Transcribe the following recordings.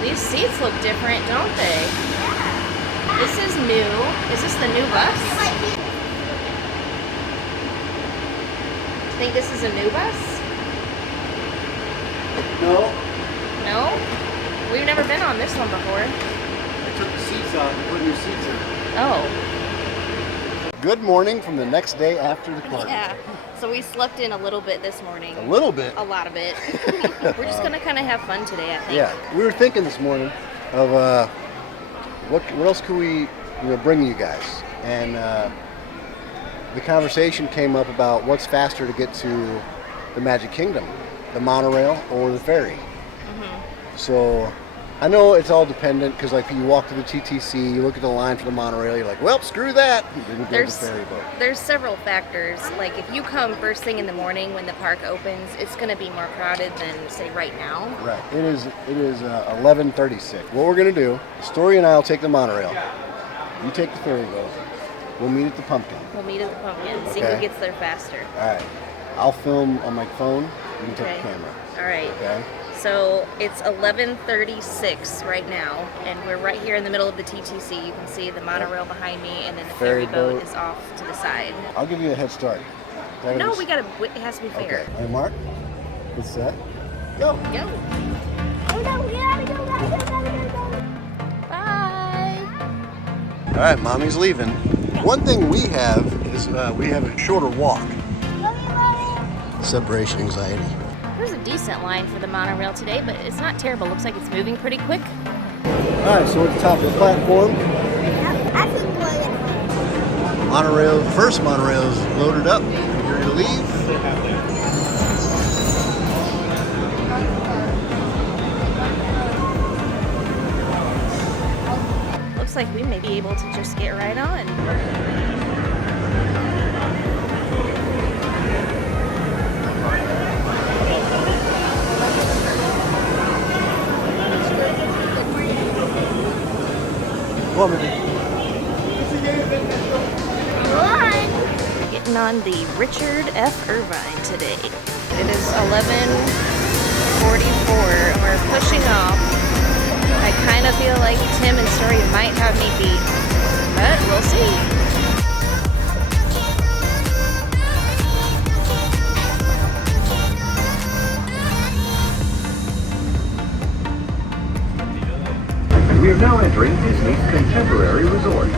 These seats look different, don't they? This is new. Is this the new bus? Think this is a new bus? No. No? We've never been on this one before. I took the seats out and put new seats in. Oh. Good morning from the next day after the party. Yeah. So we slept in a little bit this morning. A little bit? A lot of it. We're just going to kind of have fun today, I think. Yeah. We were thinking this morning of what else could we bring you guys? And the conversation came up about what's faster to get to the Magic Kingdom, the monorail or the ferry. So I know it's all dependent because like you walk to the TTC, you look at the line for the monorail, you're like, well, screw that. There's several factors. Like if you come first thing in the morning when the park opens, it's going to be more crowded than say right now. Right. It is 11:36. What we're going to do, Story and I will take the monorail. You take the ferry boat. We'll meet at the pumpkin. We'll meet at the pumpkin. See who gets there faster. All right. I'll film on my phone. You can take the camera. All right. Okay. So it's 11:36 right now, and we're right here in the middle of the TTC. You can see the monorail behind me, and then the ferry boat is off to the side. I'll give you a head start. No, it has to be fair. Okay. All right, Mark. Get set. Go. Go. Bye. All right, Mommy's leaving. One thing we have is we have a shorter walk. Separation anxiety. There's a decent line for the monorail today, but it's not terrible. Looks like it's moving pretty quick. All right, so we're at the top of the platform. Monorail, the first monorail is loaded up. You ready to leave? Looks like we may be able to just get right on. Come on, baby. Getting on the Richard F. Irvine today. It is 11:44. We're pushing off. I kind of feel like Tim and Story might have me beat, but we'll see. We are now entering Disney's Contemporary Resort.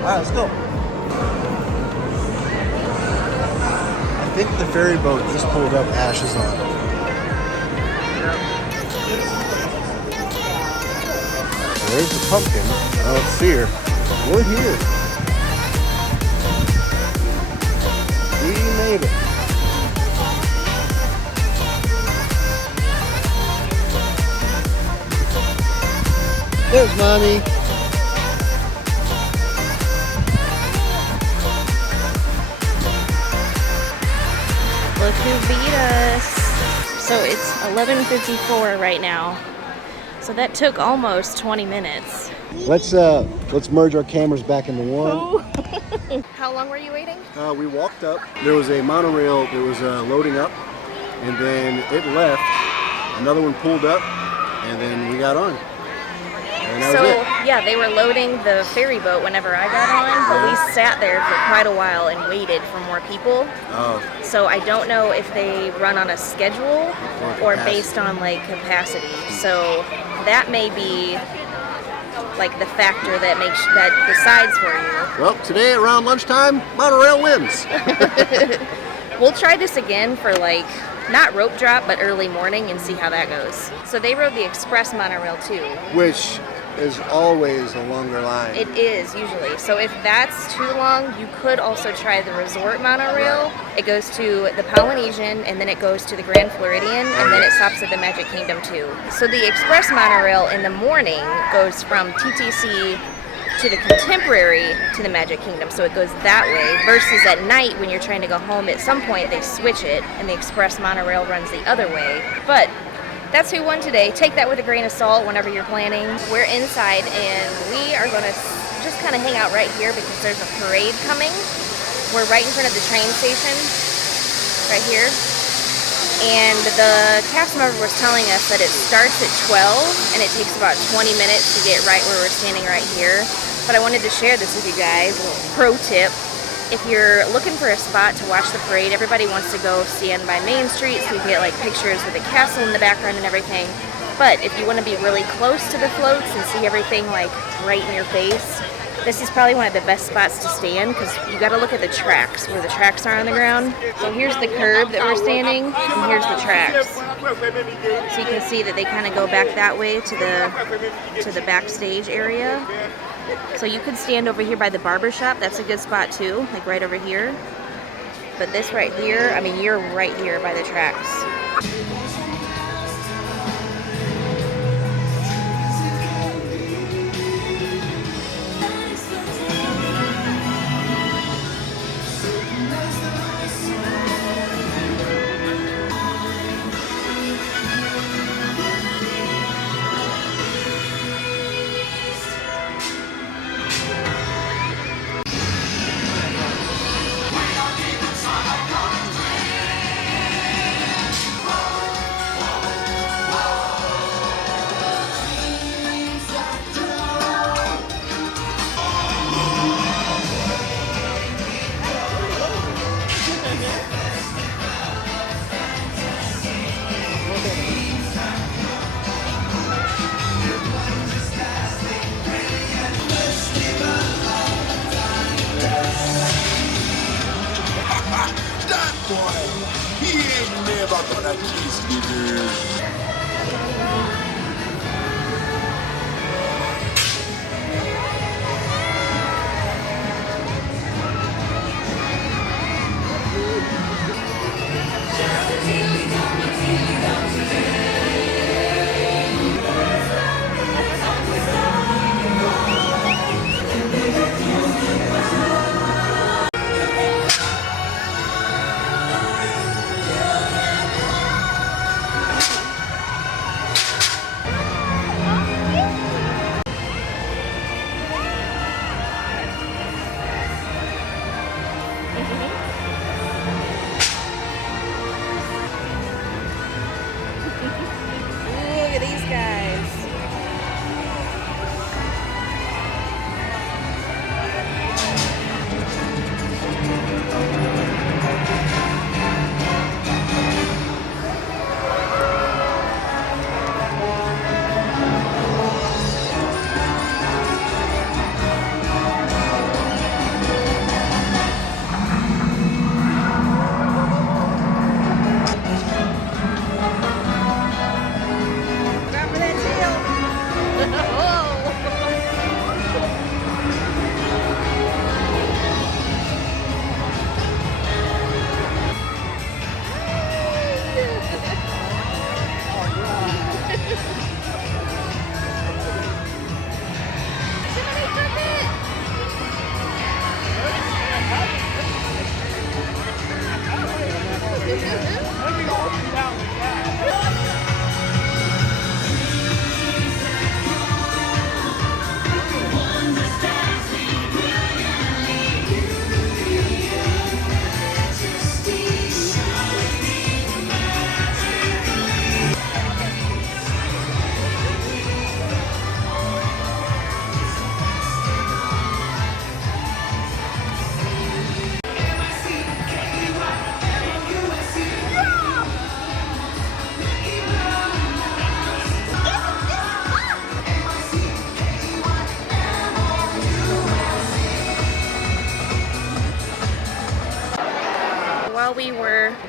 All right, let's go. I think the ferry boat just pulled up. Ash is on. Where's the pumpkin? I don't see her. We're here. We made it. There's Mommy. Look who beat us. So it's 11:54 right now. So that took almost 20 minutes. Let's merge our cameras back into one. How long were you waiting? We walked up. There was a monorail that was loading up, and then it left. Another one pulled up, and then we got on. And And that So, was it. yeah, they were loading the ferry boat whenever I got on, but we sat there for quite a while and waited for more people. Oh, So I don't know if they run on a schedule or capacity. based on like capacity. So that may be like the factor that decides for you. well, today around lunchtime, Monorail wins. We'll try this again for like not rope drop but early morning and see how that goes. So they rode the express monorail too. Which is always a longer line. It is usually. So if that's too long, you could also try the resort monorail. It goes to the Polynesian and then it goes to the Grand Floridian and then it stops at the Magic Kingdom too. So the express monorail in the morning goes from TTC to the Contemporary to the Magic Kingdom. So it goes that way versus at night when you're trying to go home, at some point they switch it and the express monorail runs the other way. But that's who won today. Take that with a grain of salt whenever you're planning. We're inside and we are going to just kind of hang out right here because there's a parade coming. We're right in front of the train station, right here. And the cast member was telling us that it starts at 12 and it takes about 20 minutes to get right where we're standing right here. But I wanted to share this with you guys. A little pro tip. If you're looking for a spot to watch the parade, everybody wants to go stand by Main Street so you can get like pictures with the castle in the background and everything. But if you want to be really close to the floats and see everything like right in your face, this is probably one of the best spots to stand because you got to look at the tracks, where the tracks are on the ground. So here's the curb that we're standing, and here's the tracks. So you can see that they kind of go back that way to the backstage area. So you could stand over here by the barber shop. That's a good spot too, like right over here. But this right here, I mean, you're right here by the tracks.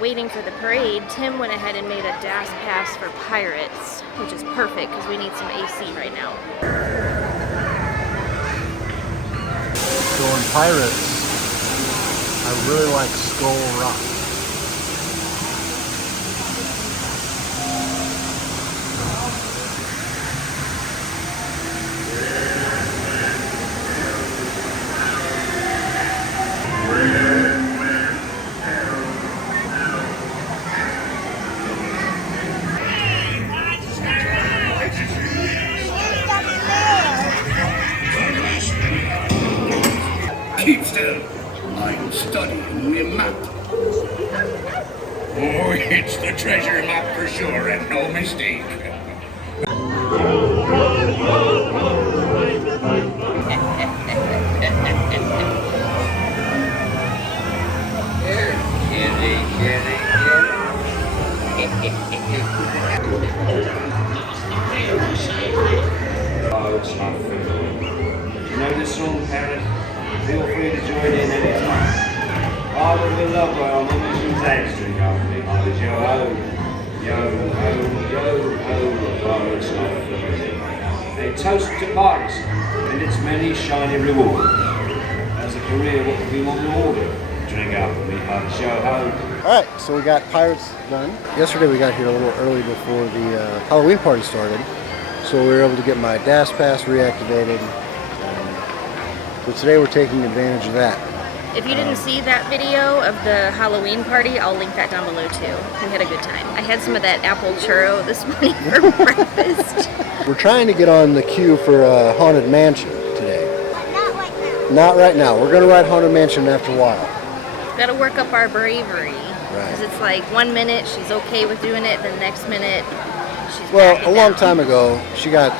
waiting for the parade, Tim went ahead and made a DAS pass for Pirates, which is perfect because we need some AC right now. So in Pirates, I really like Skull Rock. Keep still. I'm studying the map. Oh, it's the treasure map for sure, and no mistake. Oh, it's not fair. You know this song, Parrot? Feel free to join in any time. I would be loved by our musicians extra, young I was yo ho, yo ho, oh, it's not fair. A toast to Paris and its many shiny rewards. As a career, what could be more rewarding? Drink up with me, hugs, yo ho. All right, so we got Pirates done. Yesterday we got here a little early before the Halloween party started, so we were able to get my DAS pass reactivated. So today we're taking advantage of that. If you didn't see that video of the Halloween party, I'll link that down below too. We had a good time. I had some of that apple churro this morning for breakfast. We're trying to get on the queue for Haunted Mansion today. Not right now. Not right now. We're going to ride Haunted Mansion after a while. Got to work up our bravery. Right. Because it's like 1 minute she's okay with doing it, the next minute she's Well, backing a long down. time ago, she got,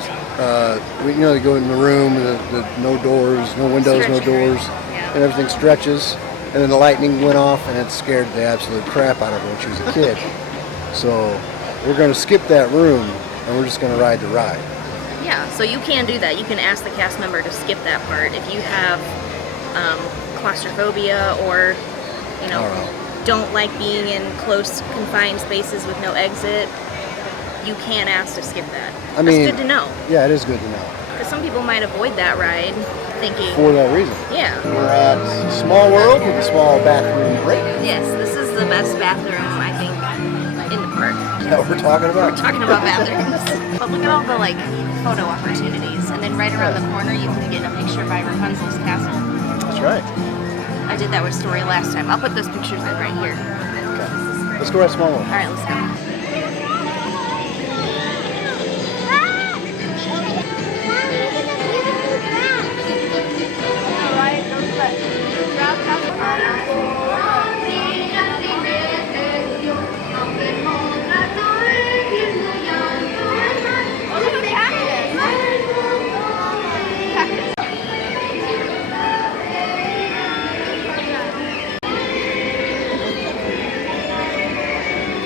you know, they go in the room, the no doors, no windows, no Stretching, right? doors, Yeah. and everything stretches. And then the lightning went off, and it scared the absolute crap out of her when she was a kid. So we're going to skip that room, and we're just going to ride the ride. Yeah, so you can do that. You can ask the cast member to skip that part if you have claustrophobia or, you know, don't like being in close confined spaces with no exit. You can ask to skip that. I mean, that's good to know. Yeah, it is good to know. Because some people might avoid that ride thinking, For that reason. yeah. We're at Small World with a small bathroom break. Yes, this is the best bathroom, I think, in the park. Is that what we're talking about? We're talking about bathrooms. But look at all the, like, photo opportunities. And then right around the corner, you can get a picture by Rapunzel's castle. That's right. I did that with Story last time. I'll put those pictures in right here. Okay. Let's go at Small World. All right, let's go.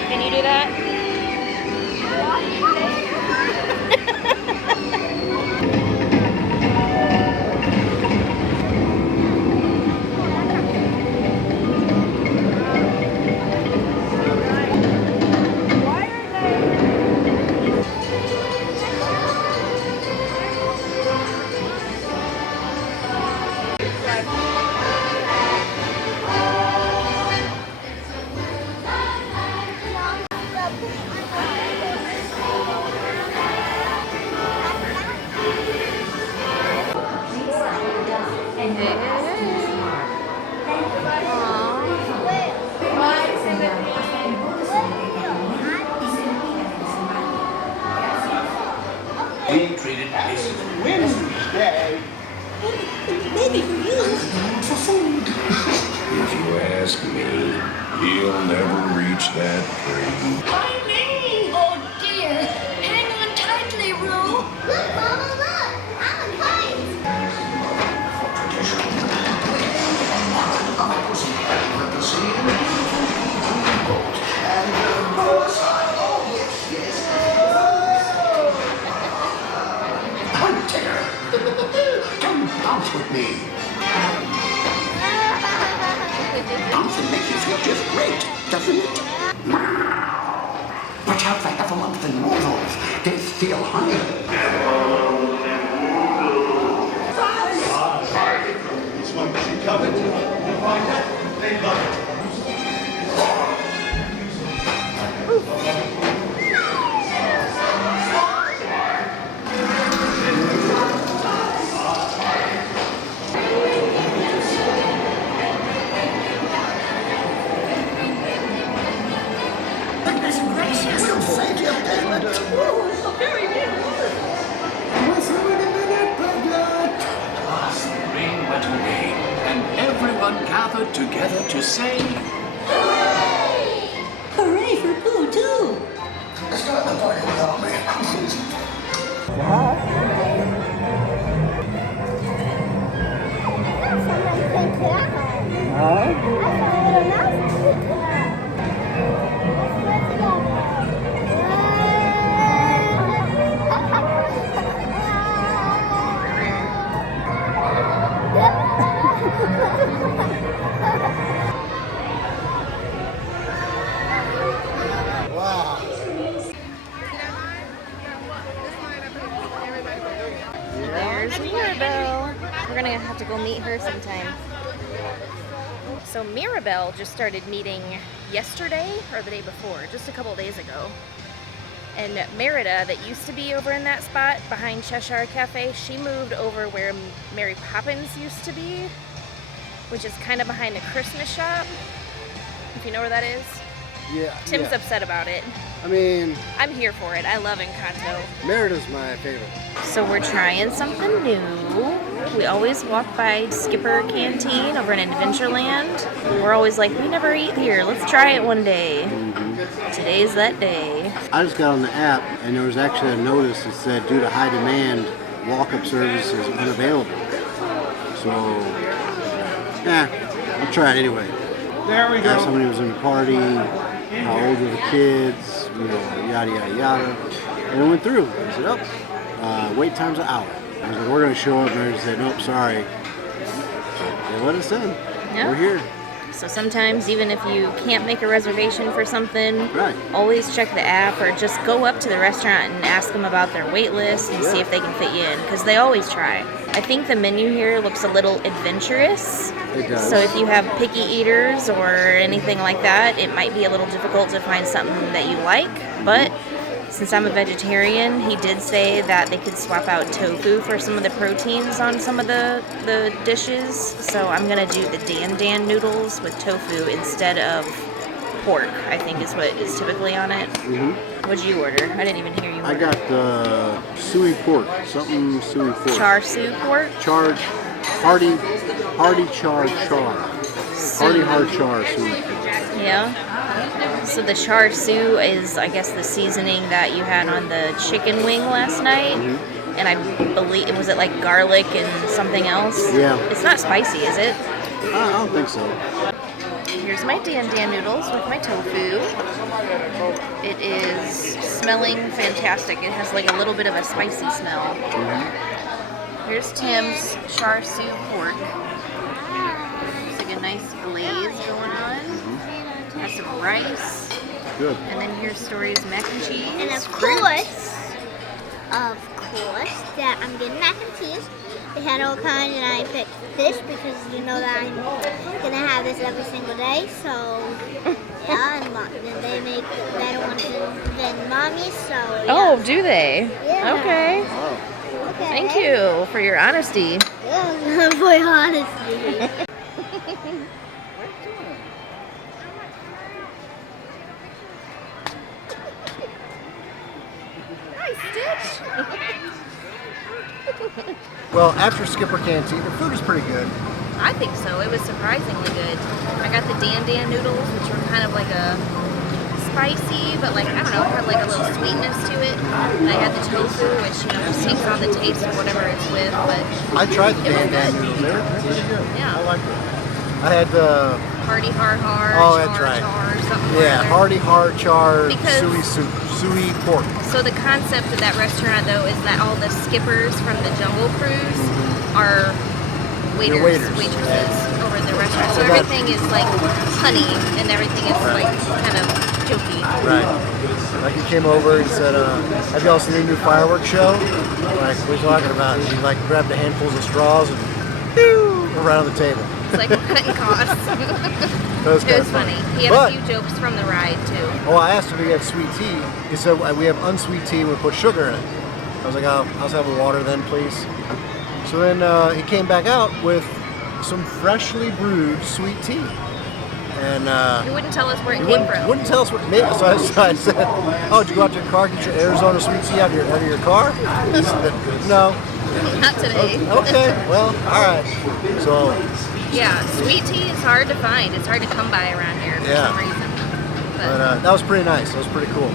Can you do that? We treated Mrs. Wednesday. Maybe for you. If you ask me, he'll never reach that tree. My name. Oh dear. Hang on tightly, Roo. Look, Mama, look. I'm a kite. Come bounce with me. Bounce and make you tastes just great, doesn't it? Watch out for heffalumps and noodles. They steal honey. This one that you covet, you find that, they love it. Goodness gracious. We'll save your payment. Oh, so very good. We'll see you in a minute, Piglet. As the rain went away, and everyone gathered together to say, Hooray for Pooh, too! Let's start the party with all man. Wow. There's Mirabelle. We're gonna have to go meet her sometime. So Mirabelle just started meeting yesterday or the day before, just a couple days ago. And Merida, that used to be over in that spot behind Cheshire Cafe, she moved over where Mary Poppins used to be, which is kind of behind the Christmas shop, if you know where that is. Yeah. Tim's yeah. upset about it. I mean, I'm here for it. I love Encanto. Merida's my favorite. So we're trying something new. We always walk by Skipper Canteen over in Adventureland. We're always like, we never eat here. Let's try it one day. Today's that day. I just got on the app and there was actually a notice that said due to high demand, walk-up service is unavailable. So, yeah, I'll try it anyway. There we Asked somebody who was in the party, how old were the kids, you know, yada, yada, yada. And it went through. I said, oh, wait time's an hour. I was like, we're going to show up. And they said, nope, sorry. They let us in. Yeah. We're here. So sometimes, even if you can't make a reservation for something, Right. always check the app or just go up to the restaurant and ask them about their wait list and see if they can fit you in, because they always try. I think the menu here looks a little adventurous. It does. So if you have picky eaters or anything like that, it might be a little difficult to find something that you like. But since I'm a vegetarian, he did say that they could swap out tofu for some of the proteins on some of the dishes. So I'm going to do the Dan noodles with tofu instead of pork, I think is what is typically on it. What'd you order? I didn't even hear you order. I got the suey pork, something suey pork. Char siu pork? Charred, hearty char. Hearty hard char suey pork. Yeah. So the char siu is, I guess, the seasoning that you had on the chicken wing last night. And I believe, was it like garlic and something else? Yeah. It's not spicy, is it? I don't think so. Here's my Dan noodles with my tofu. It is smelling fantastic. It has like a little bit of a spicy smell. Here's Tim's char siu pork. There's like a nice glaze going on. Has some rice. Good. And then here's Story's mac and cheese. And of fruit. course, that I'm getting mac and cheese. They had all kinds, and I picked fish because you know that I'm gonna have this every single day. So yeah, and then they make better ones than mommy's. So yeah. Oh, do they? Yeah. Okay. Okay. Thank you for your honesty. Yeah, for your honesty. Well, after Skipper Canteen, the food is pretty good. I think so. It was surprisingly good. I got the Dan noodles, which were kind of like a spicy, but like, I don't know, had like a little sweetness to it. And I had the tofu, which, you know, just takes on the taste of whatever it's with, but I tried the it was Dan good. noodles. They're pretty good. Yeah. I like it. I had the Hearty hard Oh, that's right. char, something yeah, like hearty hard char Because- suey soup, suey pork. So the concept of that restaurant, though, is that all the skippers from the Jungle Cruise are waitresses over over in the restaurant. So everything is like honey and everything is like kind of jokey. Right. Like he came over and said, have y'all seen the new fireworks show? Like, what are you talking about? And he like grabbed a handful of straws and right on the table. It's like we're cutting costs. That was It was funny. He had But- a few jokes from the ride too. Oh, I asked him if he had sweet tea. He said, we have unsweet tea, we put sugar in it. I was like, oh, I'll just have a water then, please. So then he came back out with some freshly brewed sweet tea. And He wouldn't tell us where it he came wouldn't, from. wouldn't tell us what made it. So I said, oh, did you go out to your car, get your Arizona sweet tea out of your car? He said, no. Not today. Okay, well, all right. So, Yeah, sweet tea is hard to find. It's hard to come by around here for Yeah. some reason. but that was pretty nice. That was pretty cool.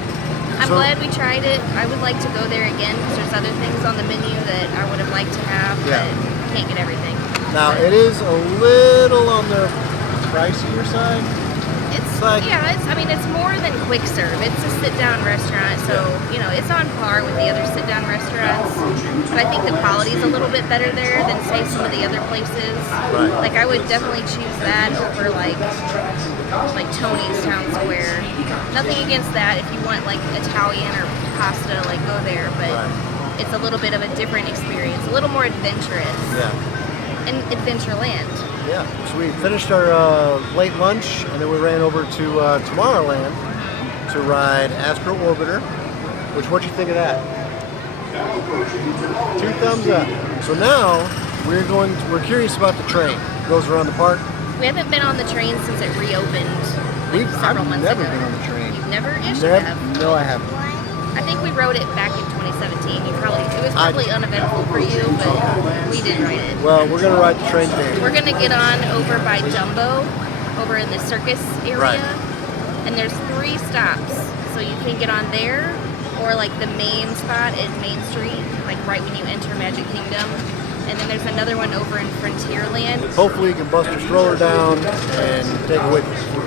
I'm So- glad we tried it. I would like to go there again because there's other things on the menu that I would have liked to have, Yeah. but can't get everything. Now, it is a little on the pricier side. It's like- I mean, it's more than quick serve. It's a sit-down restaurant, so it's on par with the other sit-down restaurants. But I think the quality is a little bit better there than say some of the other places. Right. Like I would definitely choose that over like Tony's Town Square. Nothing against that. If you want like Italian or pasta, like go there. But it's a little bit of a different experience, a little more adventurous. Yeah. In Adventureland. Yeah. So we finished our late lunch, and then we ran over to Tomorrowland to ride Astro Orbiter. What'd you think of that? 2 thumbs up. So now we're curious about the train. It goes around the park. We haven't been on the train since it reopened several months never ago. been on the train. You've never? Yes, you have. No, I haven't. I think we rode it back in 2017. It was probably uneventful for you, but we did ride it. Well, we're gonna ride the train today. We're gonna get on over by Dumbo, over in the circus area, Right. and there's 3 stops, so you can get on there, or like the main spot is Main Street, like right when you enter Magic Kingdom, and then there's another one over in Frontierland. Hopefully you can bust your stroller down and take it with you.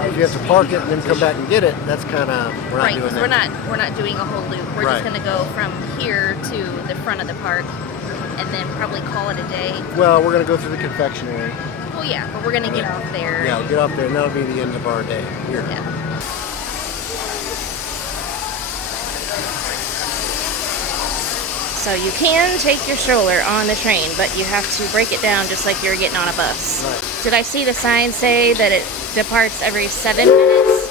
If you have to park it and then come back and get it, that's kind of we're not Right, doing because that. we're not doing a whole loop. We're Right. just gonna go from here to the front of the park, and then probably call it a day. Well, we're gonna go through the confectionery. Well, yeah, but we're gonna get off there. Yeah, we'll get off there, and that'll be the end of our day here. Yeah. So you can take your stroller on the train, but you have to break it down just like you're getting on a bus. Right. Did I see the sign say that it departs every 7 minutes?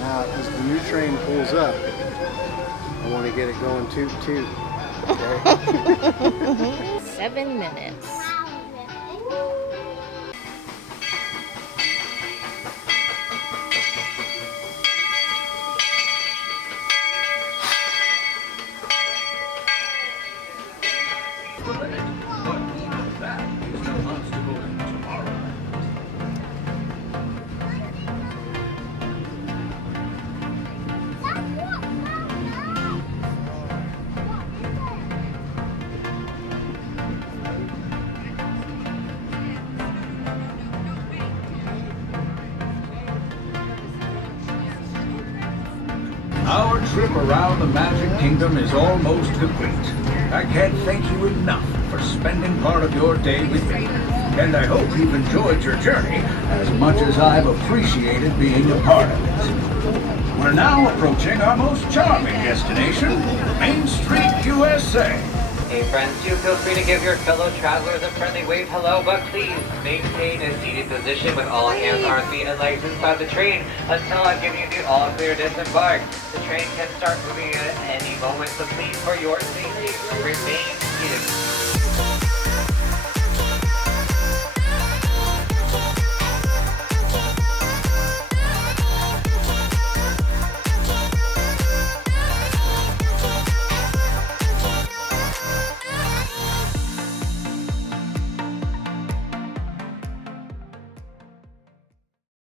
Now, as the new train pulls up, I want to get it going toot toot. Okay? 7 minutes. Our trip around the Magic Kingdom is almost complete. I can't thank you enough for spending part of your day with me. And I hope you've enjoyed your journey as much as I've appreciated being a part of it. We're now approaching our most charming destination, Main Street, USA. Hey friends, do feel free to give your fellow travelers a friendly wave hello, but please maintain a seated position with all hands, arms, feet, and legs inside the train until I've given you the all clear to disembark. The train can start moving at any moment, so please, for your safety, remain seated.